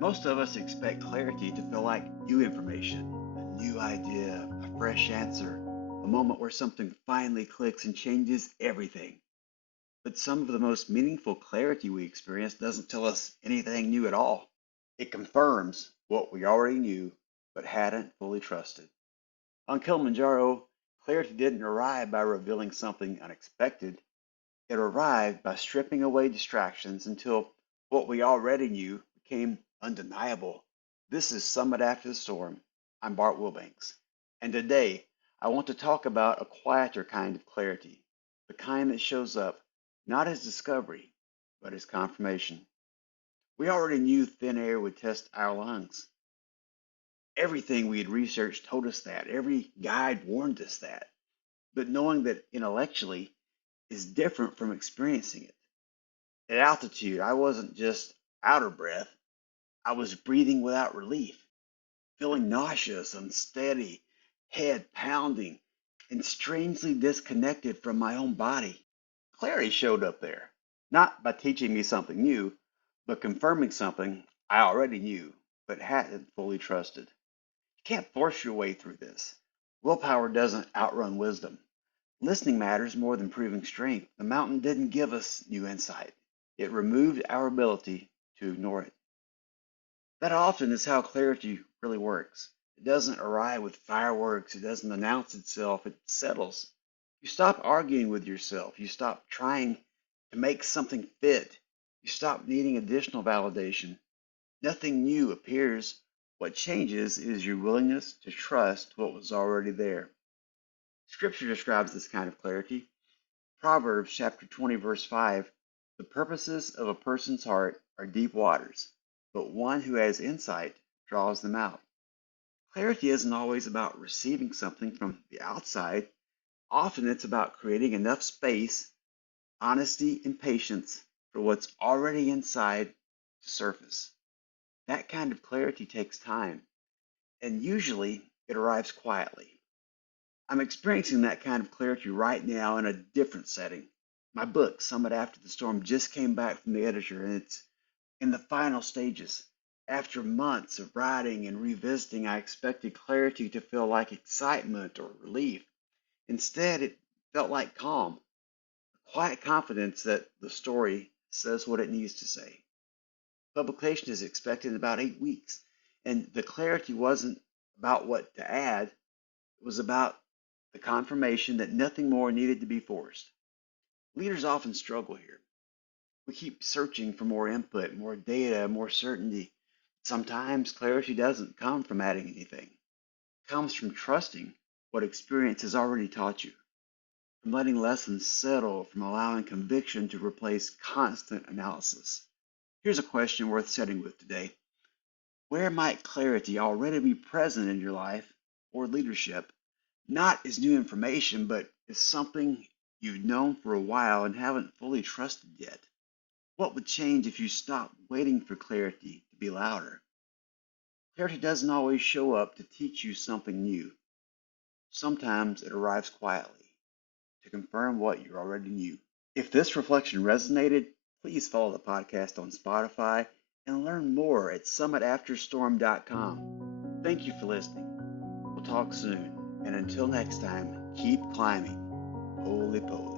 Most of us expect clarity to feel like new information, a new idea, a fresh answer, a moment where something finally clicks and changes everything. But some of the most meaningful clarity we experience doesn't tell us anything new at all. It confirms what we already knew but hadn't fully trusted. On Kilimanjaro, clarity didn't arrive by revealing something unexpected. It arrived by stripping away distractions until what we already knew became undeniable. This is Summit After the Storm. I'm Bart Wilbanks. And today, I want to talk about a quieter kind of clarity, the kind that shows up not as discovery, but as confirmation. We already knew thin air would test our lungs. Everything we had researched told us that. Every guide warned us that. But knowing that intellectually is different from experiencing it. At altitude, I wasn't just out of breath, I was breathing without relief, feeling nauseous, unsteady, head pounding, and strangely disconnected from my own body. Clarity showed up there, not by teaching me something new, but confirming something I already knew, but hadn't fully trusted. You can't force your way through this. Willpower doesn't outrun wisdom. Listening matters more than proving strength. The mountain didn't give us new insight. It removed our ability to ignore it. That often is how clarity really works. It doesn't arrive with fireworks. It doesn't announce itself. It settles. You stop arguing with yourself. You stop trying to make something fit. You stop needing additional validation. Nothing new appears. What changes is your willingness to trust what was already there. Scripture describes this kind of clarity. Proverbs chapter 20, verse 5, the purposes of a person's heart are deep waters, but one who has insight draws them out. Clarity isn't always about receiving something from the outside. Often it's about creating enough space, honesty, and patience for what's already inside to surface. That kind of clarity takes time, and usually it arrives quietly. I'm experiencing that kind of clarity right now in a different setting. My book, Summit After the Storm, just came back from the editor and it's in the final stages. After months of writing and revisiting, I expected clarity to feel like excitement or relief. Instead, it felt like calm, a quiet confidence that the story says what it needs to say. Publication is expected in about 8 weeks, and the clarity wasn't about what to add, it was about the confirmation that nothing more needed to be forced. Leaders often struggle here. We keep searching for more input, more data, more certainty. Sometimes clarity doesn't come from adding anything. It comes from trusting what experience has already taught you, from letting lessons settle, from allowing conviction to replace constant analysis. Here's a question worth sitting with today. Where might clarity already be present in your life or leadership? Not as new information, but as something you've known for a while and haven't fully trusted yet. What would change if you stopped waiting for clarity to be louder? Clarity doesn't always show up to teach you something new. Sometimes it arrives quietly to confirm what you already knew. If this reflection resonated, please follow the podcast on Spotify and learn more at summitafterstorm.com. Thank you for listening. We'll talk soon. And until next time, keep climbing. Holy poly.